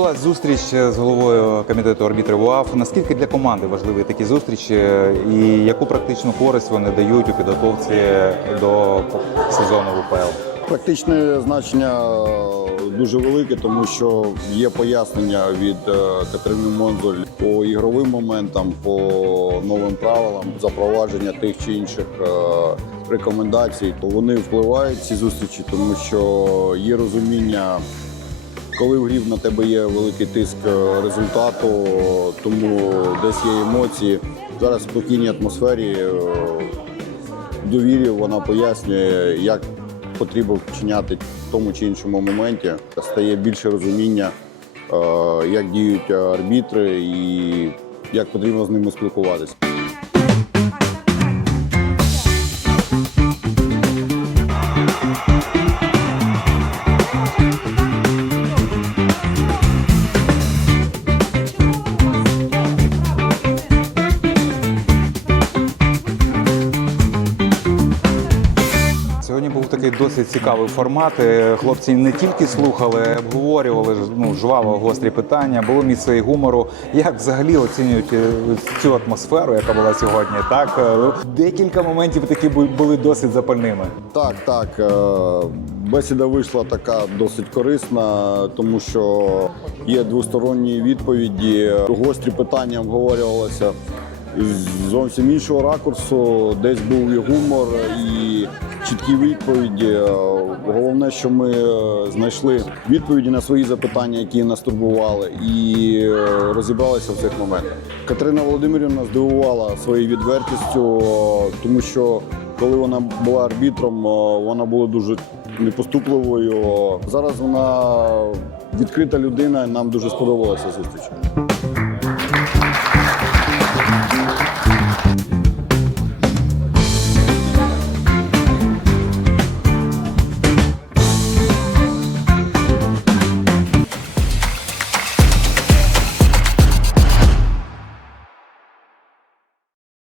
вас зустріч з головою комітету арбітрів УАФ. Наскільки для команди важливі такі зустрічі, і яку практичну користь вони дають у підготовці до сезону в УПЛ? Практичне значення е, дуже велике, тому що є пояснення від е, Катерини Монзоль по ігровим моментам, по новим правилам, запровадження тих чи інших е, рекомендацій. То вони впливають ці зустрічі, тому що є розуміння. Коли в грі на тебе є великий тиск е, результату, тому десь є емоції. Зараз в спокійній атмосфері е, довірі вона пояснює, як потрібно вчиняти в тому чи іншому моменті. Стає більше розуміння, е, як діють арбітри і як потрібно з ними спілкуватися. Такий досить цікавий формат. Хлопці не тільки слухали, обговорювали ну, жваво гострі питання, було місце і гумору. Як взагалі оцінюють е, цю атмосферу, яка була сьогодні? Так Е, декілька моментів такі бу- були досить запальними. Так, так. е, Бесіда вийшла така досить корисна, тому що є двосторонні відповіді. Гострі питання обговорювалися зовсім іншого ракурсу. Десь був і гумор, і чіткі відповіді. Е, Головне, що ми е, знайшли відповіді на свої запитання, які нас турбували, і е, розібралися в цих моментах. Катерина Володимирівна здивувала своєю відвертістю, е, тому що коли вона була арбітром, вона була дуже непоступливою. Зараз вона відкрита людина, нам дуже сподобалася зустріч.